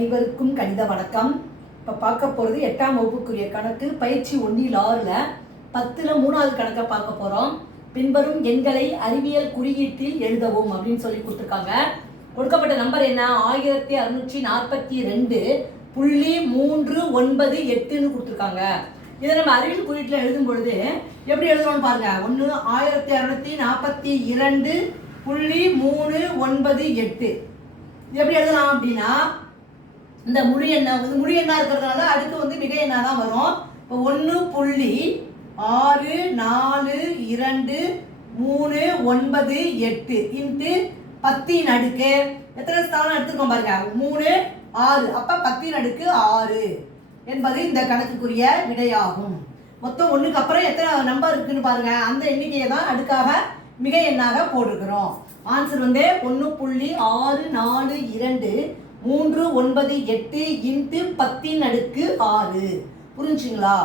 அனைவருக்கும் கணித வணக்கம். இப்போ பார்க்க போகிறது 8ஆம் வகுப்புக்குரிய கணக்கு பயிற்சி 1/6ல் 10ல் 3வது கணக்கை பார்க்க போகிறோம். பின்வரும் எண்களை அறிவியல் குறியீட்டில் எழுதவும் அப்படின்னு சொல்லி கொடுத்துருக்காங்க. கொடுக்கப்பட்ட நம்பர் என்ன? 1642.398ன்னு கொடுத்துருக்காங்க. இதை நம்ம அறிவியல் குறியீட்டில் எழுதும் பொழுது எப்படி எழுதுறோம்னு பாருங்க. 1642.398 எப்படி எழுதலாம் அப்படின்னா, இந்த முழு எண்ணா இருக்கிறதுனால அடுத்து மிகை எண்ணா தான் வரும். இப்போ 1.642.398 இன்ட்டு 10 அடுக்கு எத்தனை ஸ்தானம் எடுத்துக்கோம் பாருங்க. 3 6 அப்ப 10 அடுக்கு 6 என்பது இந்த கணக்குக்குரிய விடையாகும். மொத்தம் 1க்கு அப்புறம் எத்தனை நம்பர் இருக்குன்னு பாருங்க. அந்த எண்ணிக்கையை தான் அடுக்காக மிகை எண்ணாக போட்டிருக்கிறோம். ஆன்சர் 1.642.398 இன்ட்டு 10 அடுக்கு 6. புரிஞ்சுங்களா?